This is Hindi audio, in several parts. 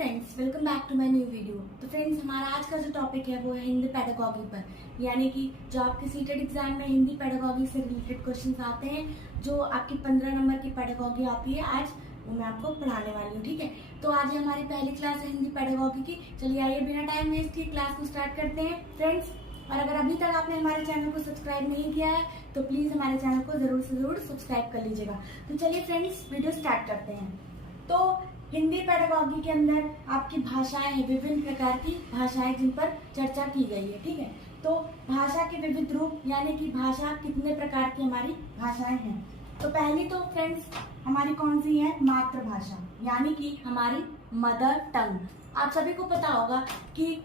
Friends, welcome back to my new video. तो फ्रेंड्स, हमारा आज का जो टॉपिक है वो है हिंदी पेडागॉजी पर, यानी कि जो आपके सीटेड एग्जाम में हिंदी पेडागॉजी से रिलेटेड क्वेश्चंस आते हैं, जो आपकी 15 नंबर की पेडागॉजी आती है, आज वो मैं आपको पढ़ाने वाली हूँ। ठीक है, तो आज हमारी पहली क्लास है हिंदी पेडागॉजी की। चलिए आइए बिना टाइम वेस्ट किए क्लास को स्टार्ट करते हैं फ्रेंड्स। और अगर अभी तक आपने हमारे चैनल को सब्सक्राइब नहीं किया है तो प्लीज हमारे चैनल को जरूर से जरूर सब्सक्राइब कर लीजिएगा। तो चलिए फ्रेंड्स, वीडियो स्टार्ट करते हैं। तो हिंदी पेडागॉजी के अंदर आपकी भाषाएं हैं, विभिन्न प्रकार की भाषाएं जिन पर चर्चा की गई है। ठीक है, तो भाषा के विविध रूप, यानी कि भाषा कितने प्रकार की हमारी भाषाएं हैं। तो पहली तो फ्रेंड्स हमारी कौन सी है? मातृभाषा, यानी कि हमारी मदर टंग। आप सभी को पता होगा कि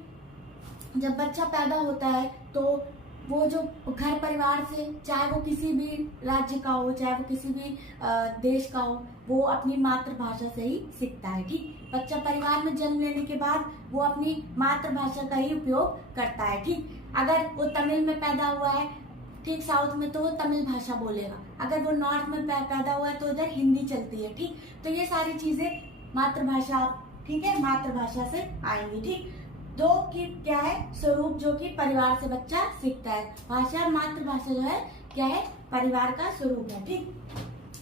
जब बच्चा पैदा होता है तो वो जो घर परिवार से, चाहे वो किसी भी राज्य का हो, चाहे वो किसी भी देश का हो, वो अपनी मातृभाषा से ही सीखता है। ठीक, बच्चा परिवार में जन्म लेने के बाद वो अपनी मातृभाषा का ही उपयोग करता है। ठीक, अगर वो तमिल में पैदा हुआ है, ठीक, साउथ में, तो वो तमिल भाषा बोलेगा। अगर वो नॉर्थ में पैदा हुआ है तो उधर हिंदी चलती है। ठीक, तो ये सारी चीजें मातृभाषा, ठीक है, मातृभाषा से आएंगी। ठीक, दो की क्या है? स्वरूप, जो कि परिवार से बच्चा सीखता है। भाषा, मातृभाषा जो है क्या है? परिवार का स्वरूप है। ठीक,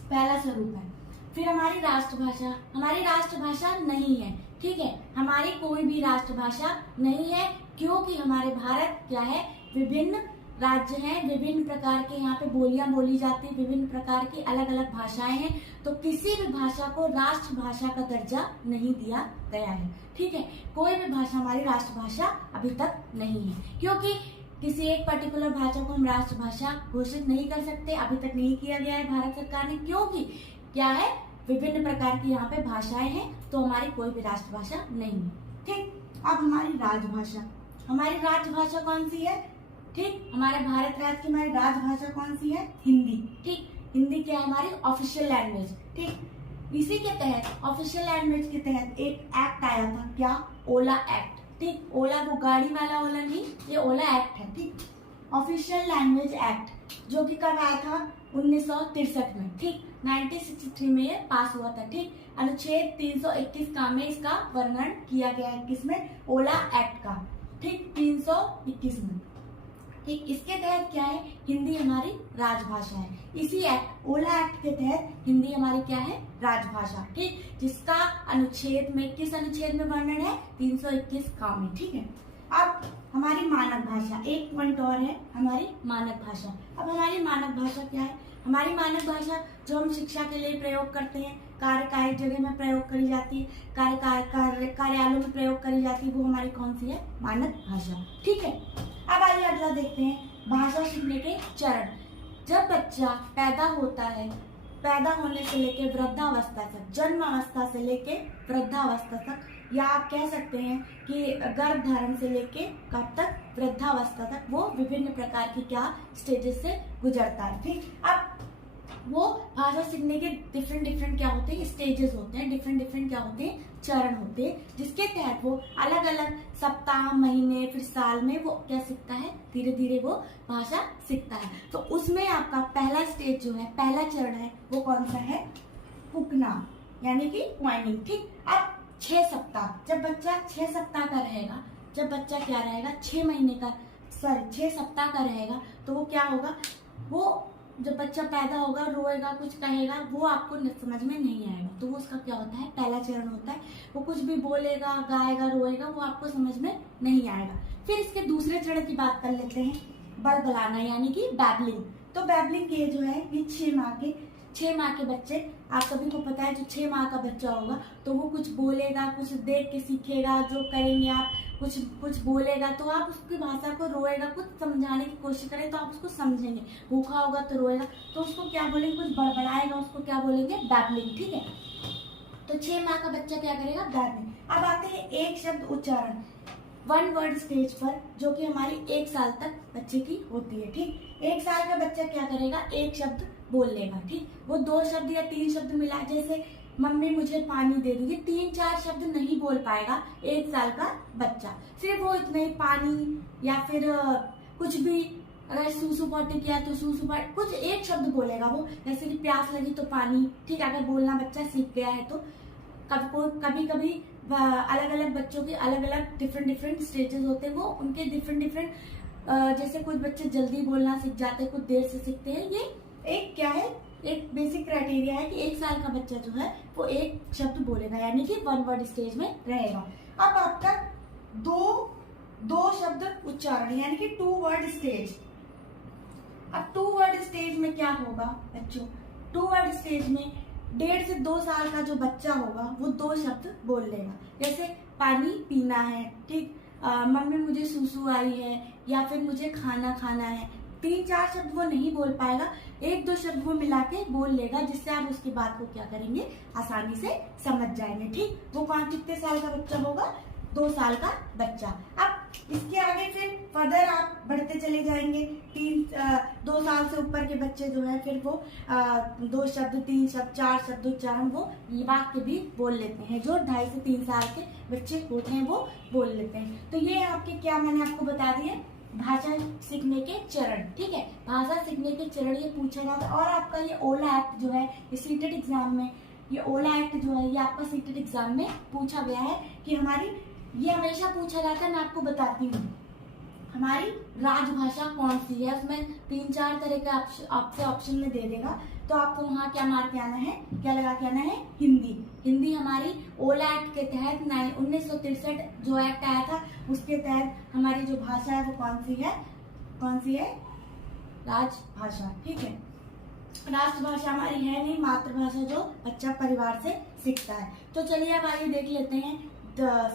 पहला स्वरूप है। फिर हमारी राष्ट्रभाषा, हमारी राष्ट्रभाषा नहीं है। ठीक है, हमारी कोई भी राष्ट्रभाषा नहीं है, क्योंकि हमारे भारत क्या है? विभिन्न राज्य हैं, विभिन्न प्रकार के यहाँ पे बोलियां बोली जाती है, विभिन्न प्रकार की अलग अलग भाषाएं हैं। तो किसी भी भाषा को राष्ट्रभाषा का दर्जा नहीं दिया गया है। ठीक है, कोई भी भाषा हमारी राष्ट्रभाषा अभी तक नहीं है, क्योंकि किसी एक पर्टिकुलर भाषा को हम राष्ट्रभाषा घोषित नहीं कर सकते, अभी तक नहीं किया गया है भारत सरकार ने, क्योंकि क्या है? विभिन्न प्रकार की यहाँ पे भाषाएं हैं, तो हमारी कोई भी राष्ट्रभाषा नहीं है। ठीक, अब हमारी राजभाषा, हमारी राजभाषा कौन सी है? ठीक, हमारे भारत राज्य की हमारी राजभाषा कौन सी है? हिंदी। ठीक, हिंदी क्या है? हमारी ऑफिशियल लैंग्वेज। ठीक, इसी के तहत, ऑफिशियल लैंग्वेज के तहत एक एक्ट आया था, क्या? ओला एक्ट। ठीक, ओला वो गाड़ी वाला ओला नहीं, ये ओला एक्ट है। ठीक, ऑफिशियल लैंग्वेज एक्ट, जो कि कब आया था? 1963 में। ठीक, 1963 में ये पास हुआ था। ठीक, अनुच्छेद 321 का में इसका वर्णन किया गया है, किसमें? ओला एक्ट का। ठीक, 321 में। ठीक, इसके तहत क्या है? हिंदी हमारी राजभाषा है। इसी एक्ट, ओला एक्ट के तहत हिंदी हमारी क्या है? राजभाषा। ठीक, जिसका अनुच्छेद में, किस अनुच्छेद में वर्णन है? 321 का में। ठीक है, अब हमारी मानक भाषा, एक पॉइंट और है, हमारी मानक भाषा। अब हमारी मानक भाषा क्या है? हमारी मानक भाषा जो हम शिक्षा के लिए प्रयोग करते हैं, कार्य जगह में प्रयोग करी जाती है, कार्यालयों में प्रयोग करी जाती है, वो हमारी कौन सी है? मानक भाषा। ठीक है, अब आइए अगला देखते हैं, भाषा सीखने के चरण। जब बच्चा पैदा होता है, पैदा होने से लेके वृद्धावस्था तक, जन्म अवस्था से लेके वृद्धावस्था तक, या आप कह सकते हैं कि गर्भ धारण से लेके कब तक? वृद्धावस्था तक, वो विभिन्न प्रकार की क्या स्टेजेस से गुजरता है। ठीक, अब वो भाषा सीखने के डिफरेंट क्या होते हैं? स्टेजेस होते हैं, डिफरेंट क्या होते हैं? चरण होते हैं, जिसके तहत वो अलग अलग सप्ताह, महीने, फिर साल में वो क्या सीखता है? धीरे धीरे वो भाषा सीखता है। तो उसमें आपका पहला स्टेज जो है, पहला चरण है, वो कौन सा है? पुकना, यानी कि पॉइंटिंग। ठीक, अब 6 सप्ताह, जब बच्चा 6 सप्ताह का रहेगा, जब बच्चा क्या रहेगा? 6 महीने का, 6 सप्ताह का रहेगा, तो वो क्या होगा? वो जब बच्चा पैदा होगा, रोएगा, कुछ कहेगा, वो आपको समझ में नहीं आएगा, तो वो उसका क्या होता है? पहला चरण होता है। वो कुछ भी बोलेगा, गाएगा, रोएगा, वो आपको समझ में नहीं आएगा। फिर इसके दूसरे चरण की बात कर लेते हैं, बलबलाना, यानी कि बैबलिंग। तो बैबलिंग के जो है ये 6 माह के बच्चे, आप सभी को पता है, जो 6 माह का बच्चा होगा तो वो कुछ बोलेगा, कुछ देख के सीखेगा, जो करेंगे आप, कुछ बोलेगा तो आप उसकी भाषा को, रोएगा, कुछ समझाने की कोशिश करें तो आप उसको समझेंगे, भूखा होगा तो रोएगा, तो उसको क्या बोलेंगे? कुछ बड़बड़ाएगा, उसको क्या बोलेंगे? बैबलिंग। ठीक है, तो 6 माह का बच्चा क्या करेगा? बैबलिंग। अब आते हैं एक शब्द उच्चारण, 1 वर्ड स्टेज पर, जो कि हमारी 1 साल तक बच्चे की होती है। ठीक, 1 साल का बच्चा क्या करेगा? एक शब्द बोल लेगा। ठीक, वो 2 शब्द या 3 शब्द मिला, जैसे मम्मी मुझे पानी दे दीजिए, 3-4 शब्द नहीं बोल पाएगा 1 साल का बच्चा। सिर्फ वो इतना ही, पानी, या फिर कुछ भी, अगर सूसू पॉटी किया तो सूसू पॉटी, कुछ एक शब्द बोलेगा वो, जैसे कि प्यास लगी तो पानी। ठीक, अगर बोलना बच्चा सीख गया है तो कभी कभी अलग अलग बच्चों के अलग अलग डिफरेंट स्टेजेस होते हैं, वो उनके डिफरेंट जैसे कुछ बच्चे जल्दी बोलना सीख जाते हैं, कुछ देर से सीखते हैं। ये एक क्या है, एक बेसिक क्राइटेरिया है कि 1 साल का बच्चा जो है वो एक शब्द बोलेगा, यानी कि 1 वर्ड स्टेज में रहेगा। अब आपका दो शब्द उच्चारण यानी कि 2 वर्ड स्टेज। अब 2 वर्ड स्टेज में क्या होगा बच्चों, 2 वर्ड स्टेज में 1.5 से 2 साल का जो बच्चा होगा वो 2 शब्द बोल लेगा, जैसे पानी पीना है, ठीक, मम्मी मुझे सुसु आई है, या फिर मुझे खाना खाना है। 3-4 शब्द वो नहीं बोल पाएगा, 1-2 शब्द वो मिला के बोल लेगा, जिससे आप उसकी बात को क्या करेंगे, आसानी से समझ जाएंगे। ठीक, वो कितने साल का बच्चा होगा, 2 साल का बच्चा। अब इसके आगे फिर फर्दर आप बढ़ते चले जाएंगे, 2 साल से ऊपर के बच्चे जो है फिर वो 2 शब्द, 3 शब्द, 4 शब्द उच्चारण वो वाक्य भी बोल लेते हैं। जो 2.5 से 3 साल के बच्चे होते हैं वो बोल लेते हैं। तो ये आपके क्या मैंने आपको बता दिए, भाषा सीखने के चरण। ठीक है, भाषा सीखने के चरण ये पूछा जाता है। और आपका ये ओला एक्ट जो है, ये सीटेड एग्जाम में, ये ओला एक्ट जो है ये आपका सीटेड एग्जाम में पूछा गया है कि हमारी, ये हमेशा पूछा जाता है, मैं आपको बताती हूँ, हमारी राजभाषा कौन सी है। उसमें 3-4 तरह के आपसे ऑप्शन में दे देगा, तो आपको वहाँ क्या मार के आना है, क्या लगा के आना है, हिंदी। हिंदी हमारी ओला एक्ट के तहत 1963 जो एक्ट आया था उसके तहत हमारी जो भाषा है वो कौन सी है, राजभाषा। ठीक है, राष्ट्रभाषा हमारी है नहीं, मातृभाषा जो बच्चा परिवार से सीखता है। तो चलिए अब आइए देख लेते हैं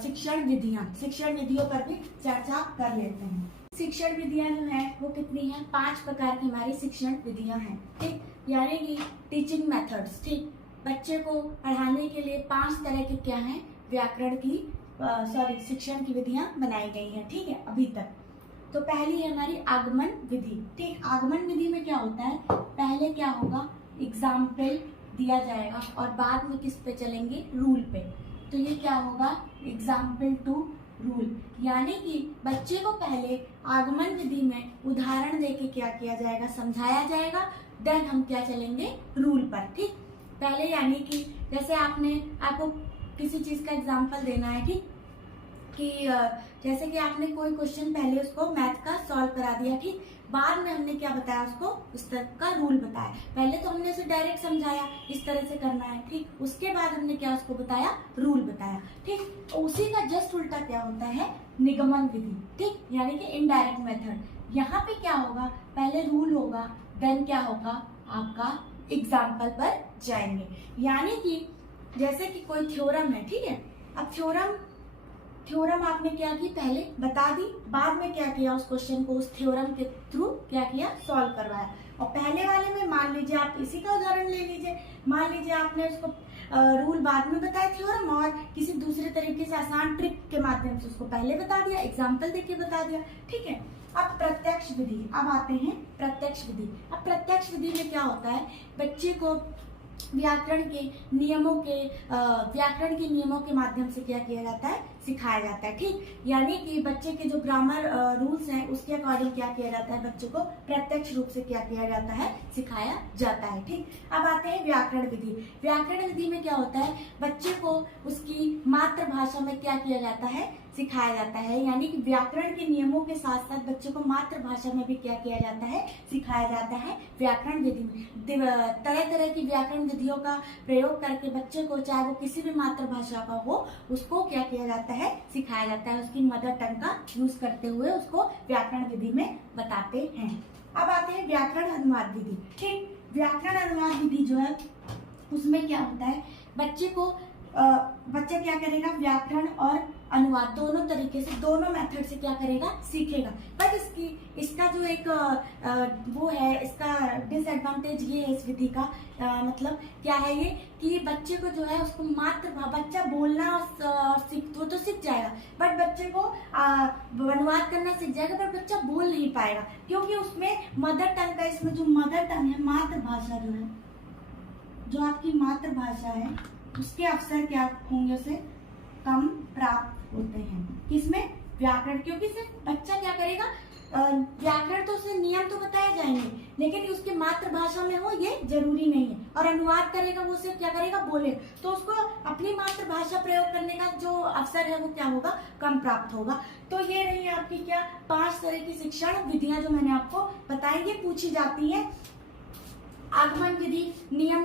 शिक्षण विधियों पर भी चर्चा कर लेते हैं। शिक्षण विधियां जो है वो कितनी है, 5 प्रकार की हमारी शिक्षण विधियां हैं। ठीक, यानी कि टीचिंग मेथड्स। ठीक, बच्चे को पढ़ाने के लिए 5 तरह के क्या है, व्याकरण की शिक्षण की विधियां बनाई गई हैं। ठीक है, अभी तक तो पहली है हमारी आगमन विधि। ठीक, आगमन विधि में क्या होता है, पहले क्या होगा, एग्जाम्पल दिया जाएगा और बाद में किस पे चलेंगे, रूल पे। तो ये क्या होगा, एग्जाम्पल टू रूल, यानी कि बच्चे को पहले आगमन विधि में उदाहरण देके क्या किया जाएगा, समझाया जाएगा, देन हम क्या चलेंगे, रूल पर। ठीक, पहले यानी कि जैसे आपको किसी चीज का एग्जाम्पल देना है, ठीक, कि जैसे कि आपने कोई क्वेश्चन पहले उसको मैथ का सॉल्व करा दिया, ठीक, बाद में हमने क्या बताया उसको, उस तरह का रूल बताया। पहले तो हमने उसे डायरेक्ट समझाया इस तरह से करना है, ठीक, उसके बाद हमने क्या उसको बताया, रूल बताया। ठीक, उसी का जस्ट उल्टा क्या होता है, निगमन विधि। ठीक, यानी कि इनडायरेक्ट मेथड। यहाँ पे क्या होगा, पहले रूल होगा, देन क्या होगा, आपका एग्जाम्पल पर जाएंगे। यानी कि जैसे कि कोई थ्योरम है, ठीक है, अब थ्योरम आपने क्या की, पहले बता दी, बाद में क्या किया, उस क्वेश्चन को उस थ्योरम के थ्रू क्या किया, सॉल्व करवाया। और पहले वाले में मान लीजिए, आप इसी का उदाहरण ले लीजिए, मान लीजिए आपने उसको रूल बाद में बताया थ्योरम, और किसी दूसरे तरीके से आसान ट्रिक के माध्यम से उसको पहले बता दिया, एग्जाम्पल देके बता दिया। ठीक है, अब प्रत्यक्ष विधि, अब आते हैं प्रत्यक्ष विधि। अब प्रत्यक्ष विधि में क्या होता है, बच्चे को व्याकरण के नियमों के माध्यम से क्या किया जाता है, सिखाया जाता है। ठीक, यानी कि बच्चे के जो ग्रामर रूल्स हैं उसके अकॉर्डिंग क्या किया जाता है, बच्चों को प्रत्यक्ष रूप से क्या किया जाता है, सिखाया जाता है। ठीक, अब आते हैं व्याकरण विधि। व्याकरण विधि में क्या होता है, बच्चे को उसकी मातृभाषा में क्या किया जाता है, सिखाया जाता है। यानी कि व्याकरण के नियमों के साथ साथ बच्चों को मातृभाषा में भी क्या किया जाता है, सिखाया जाता है। व्याकरण विधि में तरह तरह की व्याकरण विधियों का प्रयोग करके बच्चे को, चाहे वो किसी भी मातृभाषा का हो, उसको क्या किया जाता है, सिखाया जाता है। उसकी मदर टंग का यूज करते हुए उसको व्याकरण विधि में बताते हैं। अब आते हैं व्याकरण अनुवाद विधि। ठीक, व्याकरण अनुवाद विधि जो है उसमें क्या होता है, बच्चा क्या करेगा, व्याकरण और अनुवाद दोनों तरीके से, दोनों मेथड से क्या करेगा, सीखेगा। बट इसका जो एक वो है, इसका डिसएडवांटेज ये है इस विधि का, मतलब क्या है ये, कि बच्चे को जो है उसको बच्चा बोलना और सीख जाएगा, बट बच्चे को अनुवाद करना सीख जाएगा, पर बच्चा बोल नहीं पाएगा, क्योंकि उसमें मदर टंग का, इसमें जो मदर टंग है, मातृभाषा जो है, जो आपकी मातृभाषा है, उसके अवसर क्या होंगे, उसे कम प्राप्त होते हैं। किसमें, व्याकरण, क्योंकि सिर्फ बच्चा क्या करेगा, व्याकरण तो उसमें नियम तो बताए जाएंगे, लेकिन उसके मातृभाषा में हो ये जरूरी नहीं है। और अनुवाद करेगा वो सिर्फ क्या करेगा, बोले, तो उसको अपनी मातृभाषा प्रयोग करने का जो अवसर है वो क्या होगा, कम प्राप्त होगा। तो ये रही आपकी क्या 5 तरह की शिक्षण विधियां जो मैंने आपको बताई, ये पूछी जाती है। आगमन विधि, नियम,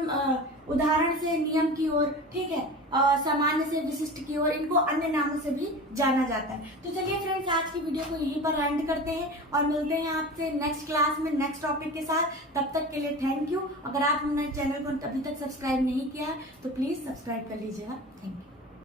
उदाहरण से नियम की ओर, ठीक है, सामान्य से विशिष्ट की ओर, इनको अन्य नामों से भी जाना जाता है। तो चलिए फ्रेंड्स, आज की वीडियो को यहीं पर एंड करते हैं और मिलते हैं आपसे नेक्स्ट क्लास में नेक्स्ट टॉपिक के साथ। तब तक के लिए थैंक यू। अगर आप हमारे चैनल को अभी तक सब्सक्राइब नहीं किया है तो प्लीज सब्सक्राइब कर लीजिएगा। Thank you.